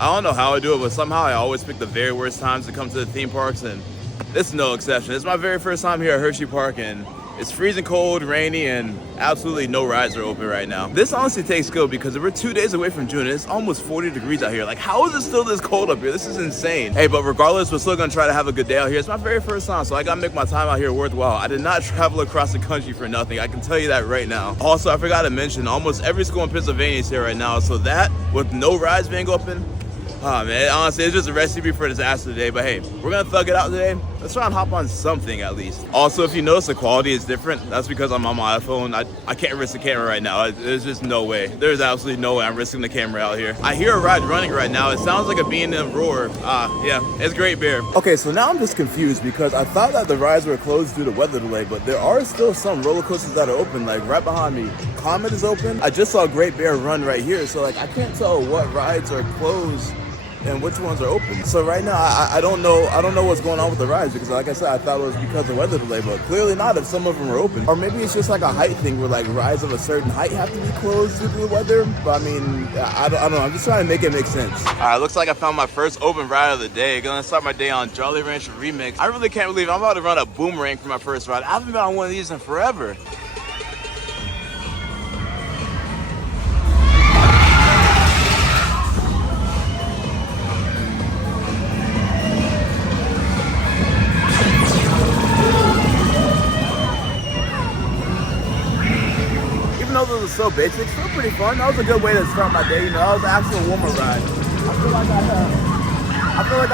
I don't know how I do it, but somehow I always pick the very worst times to come to the theme parks, and this is no exception. It's my very first time here at Hershey Park, and it's freezing cold, rainy, and absolutely no rides are open right now. This honestly takes skill because we're 2 days away from June and it's almost 40 degrees out here. Like, how is it still this cold up here? This is insane. Hey, but regardless, we're still gonna try to have a good day out here. It's my very first time, so I gotta make my time out here worthwhile. I did not travel across the country for nothing. I can tell you that right now. Also, I forgot to mention, almost every school in Pennsylvania is here right now, so that, with no rides being open, oh man, honestly, it's just a recipe for disaster today. But hey, we're gonna thug it out today. Let's try and hop on something at least. Also, if you notice the quality is different, that's because I'm on my iPhone. I can't risk the camera right now. There's just no way. There's absolutely no way I'm risking the camera out here. I hear a ride running right now. It sounds like a B&M roar. Yeah, it's Great Bear. Okay, so now I'm just confused because I thought that the rides were closed due to weather delay, but there are still some roller coasters that are open, like right behind me. Comet is open. I just saw Great Bear run right here, so like I can't tell what rides are closed and which ones are open. So right now, I don't know what's going on with the rides because like I said, I thought it was because of weather delay, but clearly not if some of them are open. Or maybe it's just like a height thing where like rides of a certain height have to be closed due to the weather. But I mean, I don't know. I'm just trying to make it make sense. All right, looks like I found my first open ride of the day. Gonna start my day on Jolly Rancher Remix. I really can't believe I'm about to run a boomerang for my first ride. I haven't been on one of these in forever. Those are so basic, still pretty fun. That was a good way to start my day. You know, that was an actual warmer ride. I feel like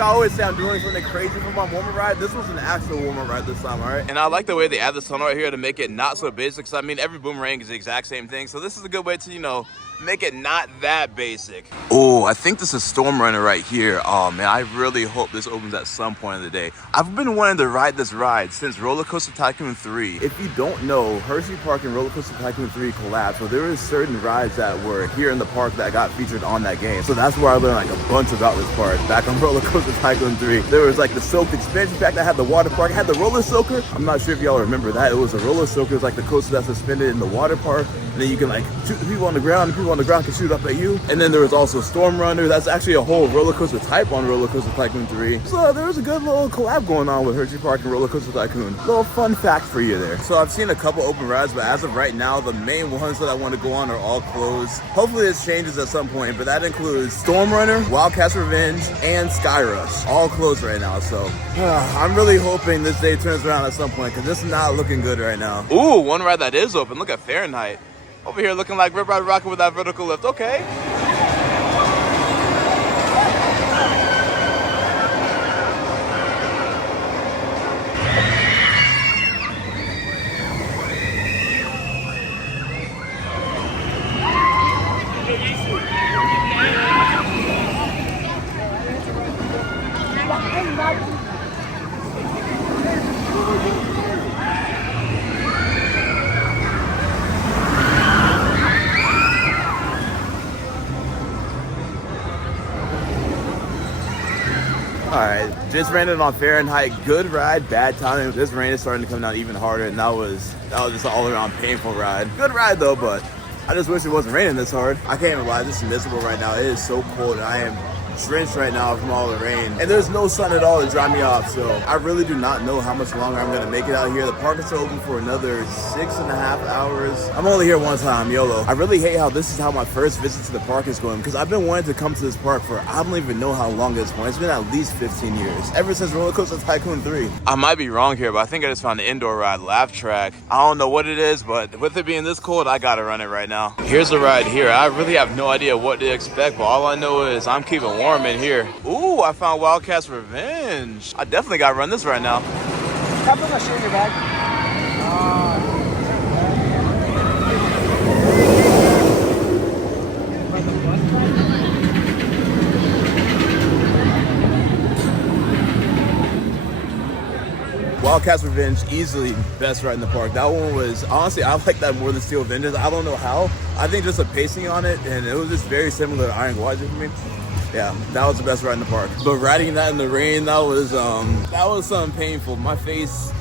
I always say I'm doing something crazy for my warmer ride. This was an actual warmer ride this time, all right? And I like the way they add the sun right here to make it not so basic. Cause I mean, every boomerang is the exact same thing. So this is a good way to, you know, make it not that basic. Oh, I think this is Storm Runner right here. Oh man, I really hope this opens at some point of the day. I've been wanting to ride this ride since Roller Coaster Tycoon 3. If you don't know, Hershey Park and Roller Coaster Tycoon 3 collabed, so there is certain rides that were here in the park that got featured on that game. So that's where I learned like a bunch about this park. Back on Roller Coaster Tycoon 3, there was like the soaked expansion pack that had the water park. It had the roller soaker. I'm not sure if y'all remember that. It was a roller soaker. It was like the coaster that's suspended in the water park. And then you can like shoot the people on the ground, and people on the ground can shoot up at you. And then there was also Storm Runner. That's actually a whole roller coaster type on Roller Coaster Tycoon 3. So there was a good little collab going on with Hershey Park and Roller Coaster Tycoon. Little fun fact for you there. So I've seen a couple open rides, but as of right now, the main ones that I want to go on are all closed. Hopefully this changes at some point, but that includes Storm Runner, Wildcat's Revenge, and Sky Rush. All closed right now, so I'm really hoping this day turns around at some point because this is not looking good right now. Ooh, one ride that is open. Look at Fahrenheit. Over here looking like Rip Ride Rocket with that vertical lift. Okay. All right, just ran it on Fahrenheit. Good ride, bad timing. This rain is starting to come down even harder, and that was just an all-around painful ride. Good ride though, but I just wish it wasn't raining this hard. I can't even lie, this is miserable right now. It is so cold, and I am drenched right now from all the rain, and there's no sun at all to dry me off. So I really do not know how much longer I'm gonna make it out here. The park is open for another 6.5 hours. I'm only here one time, YOLO. I really hate how this is how my first visit to the park is going, because I've been wanting to come to this park for I don't even know how long at this point. It's been at least 15 years, ever since Roller Coaster Tycoon 3. I might be wrong here, but I think I just found an indoor ride, Laugh Track. I don't know what it is, but with it being this cold, I gotta run it right now. Here's a ride here. I really have no idea what to expect, but all I know is I'm keeping warm in here. Ooh, I found Wildcat's Revenge. I definitely gotta run this right now. Stop putting that shit in your bag. Wildcat's Revenge, easily best ride in the park. That one was, honestly, I like that more than Steel Vengeance. I don't know how. I think just the pacing on it, and it was just very similar to Iron Gwaji for me. Yeah, that was the best ride in the park. But riding that in the rain, that was something painful. My face,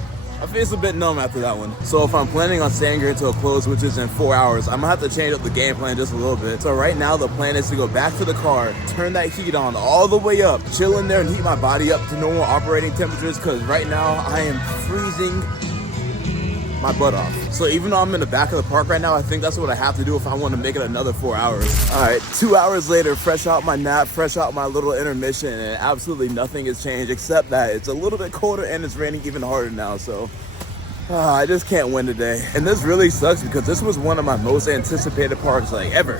My face is a bit numb after that one. So if I'm planning on staying here until it closes, which is in 4 hours, I'm gonna have to change up the game plan just a little bit. So right now the plan is to go back to the car, turn that heat on all the way up, chill in there and heat my body up to normal operating temperatures, because right now I am freezing my butt off. So even though I'm in the back of the park right now, I think that's what I have to do if I want to make it another 4 hours. All right, 2 hours later, fresh out my nap, fresh out my little intermission, and absolutely nothing has changed except that it's a little bit colder and it's raining even harder now. So I just can't win today. And this really sucks because this was one of my most anticipated parks like ever.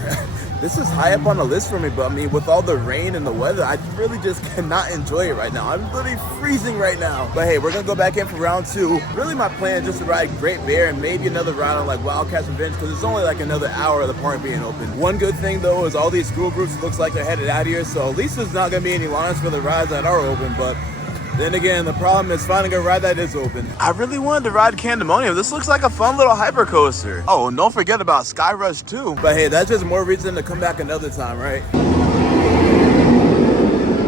This is high up on the list for me, but I mean, with all the rain and the weather, I really just cannot enjoy it right now. I'm literally freezing right now. But hey, we're gonna go back in for round 2. Really my plan is just to ride Great Bear and maybe another ride on like Wildcat's Revenge, because it's only like another hour of the park being open. One good thing though is all these school groups looks like they're headed out here, so at least there's not gonna be any lines for the rides that are open. But then again, the problem is finding a ride that is open. I really wanted to ride Candymonium. This looks like a fun little hyper coaster. Oh, and don't forget about Sky Rush too. But hey, that's just more reason to come back another time, right?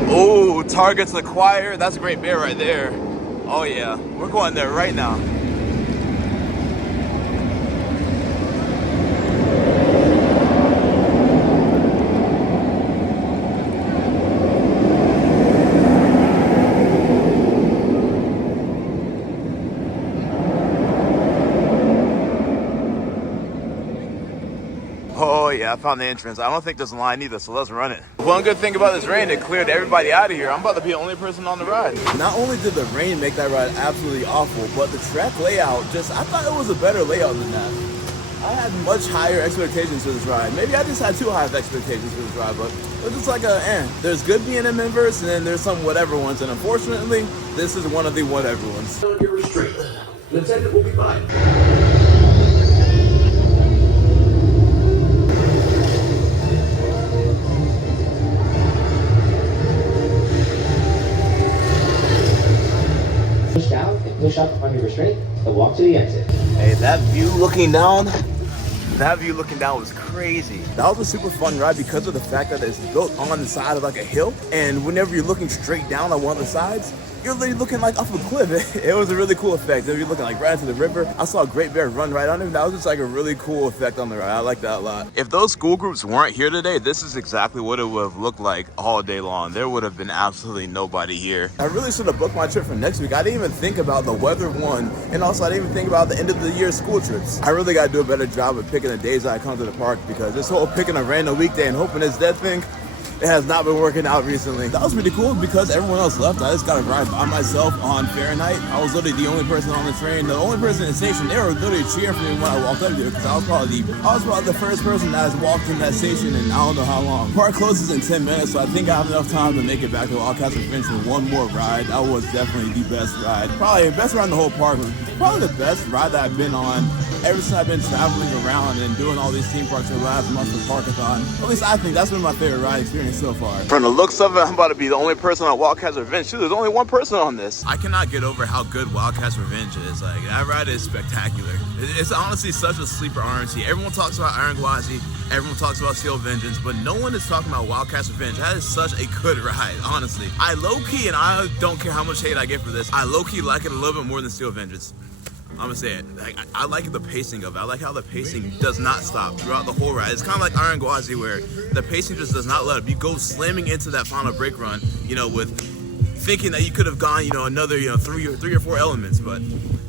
Oh, Target's the Choir. That's a Great Bear right there. Oh yeah, we're going there right now. Oh yeah, I found the entrance. I don't think there's a line either, so let's run it. One good thing about this rain, it cleared everybody out of here. I'm about to be the only person on the ride. Not only did the rain make that ride absolutely awful, but the track layout I thought it was a better layout than that. I had much higher expectations for this ride. Maybe I just had too high of expectations for this ride, but it's just like there's good B&M members and then there's some whatever ones, and unfortunately, this is one of the whatever ones. On your restraint. The attendant will be fine. Push down and push up on your restraint and walk to the exit. Hey, that view looking down was crazy. That was a super fun ride because of the fact that it's built on the side of like a hill, and whenever you're looking straight down on one of the sides, you're literally looking like off a cliff. It was a really cool effect. If you're looking like right into the river, I saw a Great Bear run right on him. That was just like a really cool effect on the ride. I like that a lot. If those school groups weren't here today, this is exactly what it would have looked like all day long. There would have been absolutely nobody here. I really should have booked my trip for next week. I didn't even think about the weather one, and also I didn't even think about the end of the year school trips. I really got to do a better job of picking the days that I come to the park, because this whole picking a random weekday and hoping it's dead thing, it has not been working out recently. That was pretty cool because everyone else left. I just got to ride by myself on Fahrenheit. I was literally the only person on the train, the only person in the station. They were literally cheering for me when I walked up there, because I was probably the first person that has walked in that station in I don't know how long. Park closes in 10 minutes, so I think I have enough time to make it back to Wildcat's Revenge for one more ride. That was definitely the best ride. Probably the best ride in the whole park. Probably the best ride that I've been on ever since I've been traveling around and doing all these theme parks for the last month of Parkathon. At least I think that's been my favorite ride experience so far. From the looks of it, I'm about to be the only person on Wildcat's Revenge. Shoot, there's only one person on this. I cannot get over how good Wildcat's Revenge is. Like, that ride is spectacular. It's honestly such a sleeper RMC. Everyone talks about Iron Gwazi, everyone talks about Steel Vengeance, but no one is talking about Wildcat's Revenge. That is such a good ride, honestly. I low-key, and I don't care how much hate I get for this, I low-key like it a little bit more than Steel Vengeance. I'm gonna say it. I like the pacing of it. I like how the pacing does not stop throughout the whole ride. It's kind of like Iron Gwazi, where the pacing just does not let up. You go slamming into that final brake run, with thinking that you could have gone, another, three or four elements. But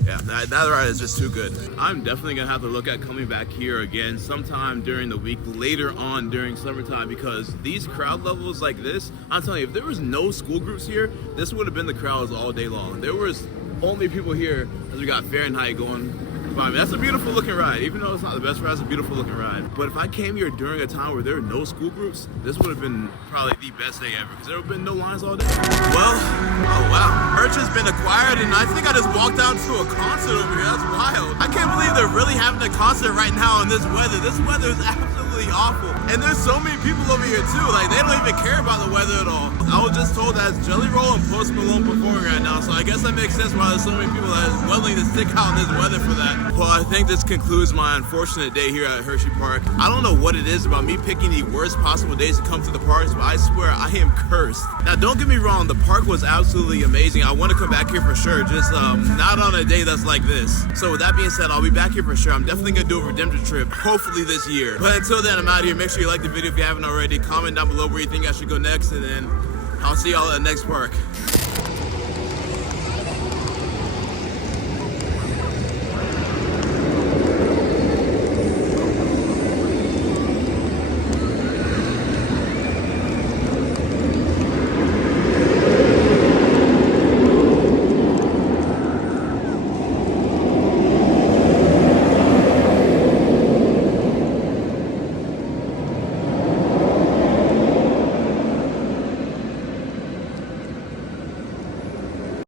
yeah, that ride is just too good. I'm definitely gonna have to look at coming back here again sometime during the week, later on during summertime, because these crowd levels like this, I'm telling you, if there was no school groups here, this would have been the crowds all day long. There was only people here as we got Fahrenheit going by me. That's a beautiful looking ride. Even though it's not the best ride, it's a beautiful looking ride. But if I came here during a time where there were no school groups, this would have been probably the best day ever, because there would have been no lines all day. Well, oh wow. Merch has been acquired, and I think I just walked out to a concert over here. That's wild. I can't believe they're really having a concert right now in this weather. This weather is absolutely absolutely awful. And there's so many people over here too. Like, they don't even care about the weather at all. I was just told that it's Jelly Roll and Post Malone performing right now, so I guess that makes sense why there's so many people that are willing to stick out in this weather for that. Well, I think this concludes my unfortunate day here at Hershey Park. I don't know what it is about me picking the worst possible days to come to the parks, but I swear I am cursed. Now, don't get me wrong, the park was absolutely amazing. I want to come back here for sure, just not on a day that's like this. So with that being said, I'll be back here for sure. I'm definitely gonna do a redemption trip, hopefully this year. But until then, I'm out of here. Make sure you like the video if you haven't already. Comment down below where you think I should go next, and then I'll see y'all at the next park.